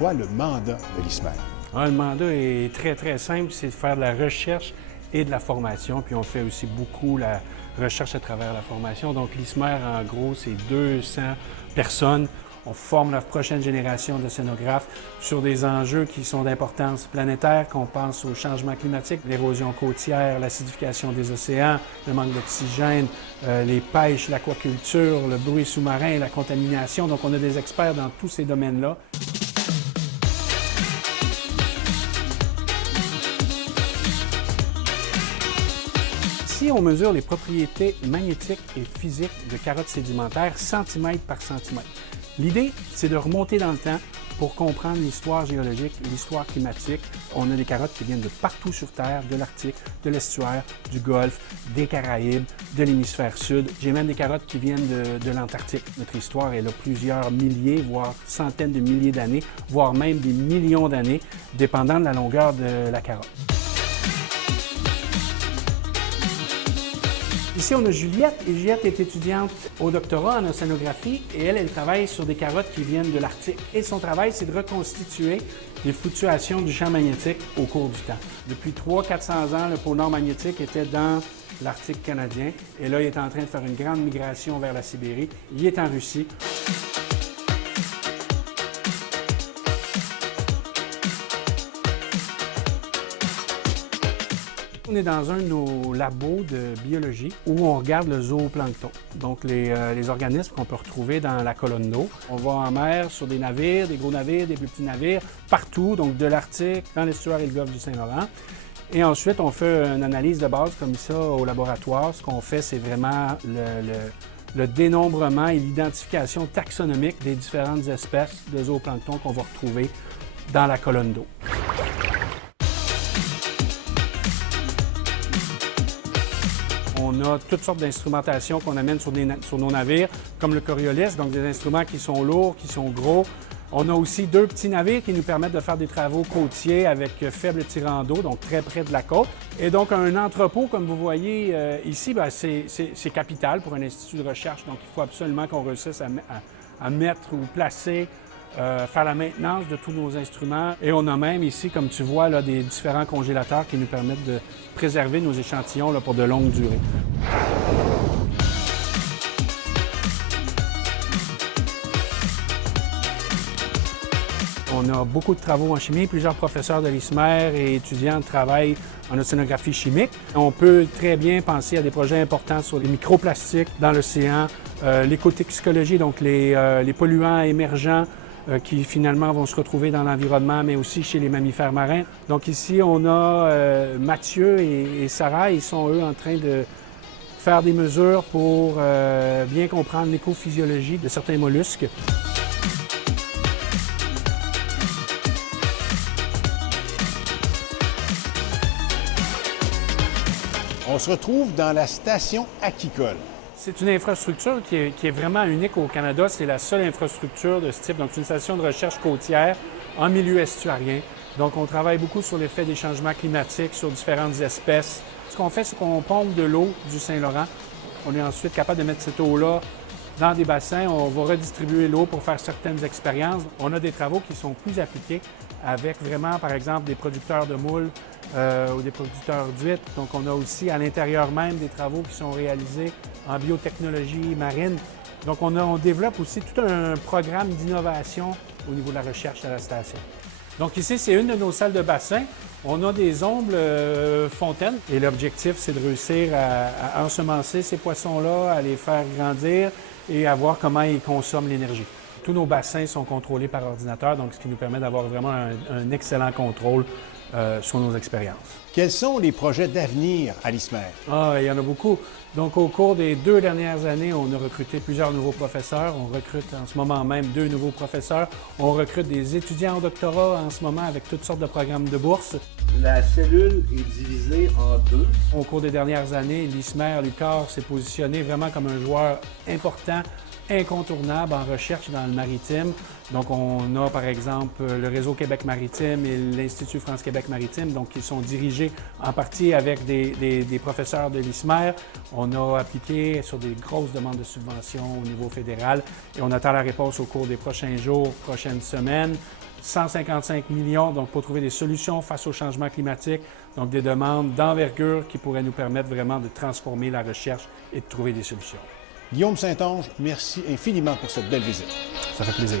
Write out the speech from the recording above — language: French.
quoi le mandat de l'ISMER? Le mandat est très, très simple, c'est de faire de la recherche et de la formation. Puis on fait aussi beaucoup la recherche à travers la formation. Donc l'ISMER, en gros, c'est 200 personnes. On forme la prochaine génération de scénographes sur des enjeux qui sont d'importance planétaire, qu'on pense au changement climatique, l'érosion côtière, l'acidification des océans, le manque d'oxygène, les pêches, l'aquaculture, le bruit sous-marin, la contamination. Donc on a des experts dans tous ces domaines-là. Ici, on mesure les propriétés magnétiques et physiques de carottes sédimentaires centimètre par centimètre. L'idée, c'est de remonter dans le temps pour comprendre l'histoire géologique, l'histoire climatique. On a des carottes qui viennent de partout sur Terre, de l'Arctique, de l'estuaire, du Golfe, des Caraïbes, de l'hémisphère sud. J'ai même des carottes qui viennent de l'Antarctique. Notre histoire est là plusieurs milliers, voire centaines de milliers d'années, voire même des millions d'années, dépendant de la longueur de la carotte. Ici, on a Juliette, et Juliette est étudiante au doctorat en océanographie, et elle travaille sur des carottes qui viennent de l'Arctique. Et son travail, c'est de reconstituer les fluctuations du champ magnétique au cours du temps. Depuis 300-400 ans, le pôle nord magnétique était dans l'Arctique canadien, et là, il est en train de faire une grande migration vers la Sibérie. Il est en Russie. On est dans un de nos labos de biologie où on regarde le zooplancton, donc les organismes qu'on peut retrouver dans la colonne d'eau. On va en mer sur des navires, des gros navires, des plus petits navires, partout, donc de l'Arctique, dans l'estuaire et le golfe du Saint-Laurent. Et ensuite, on fait une analyse de base comme ça au laboratoire. Ce qu'on fait, c'est vraiment le dénombrement et l'identification taxonomique des différentes espèces de zooplancton qu'on va retrouver dans la colonne d'eau. On a toutes sortes d'instrumentations qu'on amène sur nos navires, comme le Coriolis, donc des instruments qui sont lourds, qui sont gros. On a aussi 2 petits navires qui nous permettent de faire des travaux côtiers avec faible tirant d'eau, donc très près de la côte. Et donc un entrepôt, comme vous voyez ici, c'est capital pour un institut de recherche, donc il faut absolument qu'on réussisse à mettre ou placer, faire la maintenance de tous nos instruments. Et on a même ici, comme tu vois, là, des différents congélateurs qui nous permettent de préserver nos échantillons là, pour de longues durées. On a beaucoup de travaux en chimie. Plusieurs professeurs de l'ISMER et étudiants travaillent en océanographie chimique. On peut très bien penser à des projets importants sur les microplastiques dans l'océan, l'écotoxicologie, donc les polluants émergents qui finalement vont se retrouver dans l'environnement, mais aussi chez les mammifères marins. Donc ici, on a Mathieu et Sarah, ils sont eux en train de faire des mesures pour bien comprendre l'écophysiologie de certains mollusques. On se retrouve dans la station aquicole. C'est une infrastructure qui est vraiment unique au Canada. C'est la seule infrastructure de ce type. Donc, c'est une station de recherche côtière en milieu estuarien. Donc, on travaille beaucoup sur l'effet des changements climatiques sur différentes espèces. Ce qu'on fait, c'est qu'on pompe de l'eau du Saint-Laurent. On est ensuite capable de mettre cette eau-là dans des bassins. On va redistribuer l'eau pour faire certaines expériences. On a des travaux qui sont plus appliqués avec vraiment, par exemple, des producteurs de moules ou des producteurs d'huîtres. Donc, on a aussi à l'intérieur même des travaux qui sont réalisés en biotechnologie marine. Donc, on développe aussi tout un programme d'innovation au niveau de la recherche à la station. Donc, ici, c'est une de nos salles de bassin. On a des ombles fontaines et l'objectif, c'est de réussir à ensemencer ces poissons-là, à les faire grandir et à voir comment ils consomment l'énergie. Tous nos bassins sont contrôlés par ordinateur, donc ce qui nous permet d'avoir vraiment un excellent contrôle sur nos expériences. Quels sont les projets d'avenir à l'ISMER? Il y en a beaucoup. Donc, au cours des 2 dernières années, on a recruté plusieurs nouveaux professeurs. On recrute en ce moment même 2 nouveaux professeurs. On recrute des étudiants au doctorat en ce moment avec toutes sortes de programmes de bourse. La cellule est divisée en 2. Au cours des dernières années, l'ISMER, l'UQAR, s'est positionné vraiment comme un joueur important, incontournable en recherche dans le maritime. Donc, on a par exemple le Réseau Québec maritime et l'Institut France-Québec maritime, donc qui sont dirigés en partie avec des professeurs de l'ISMER. On a appliqué sur des grosses demandes de subventions au niveau fédéral et on attend la réponse au cours des prochains jours, prochaines semaines. 155 millions donc pour trouver des solutions face au changement climatique, donc des demandes d'envergure qui pourraient nous permettre vraiment de transformer la recherche et de trouver des solutions. Guillaume Saint-Onge, merci infiniment pour cette belle visite. Ça fait plaisir.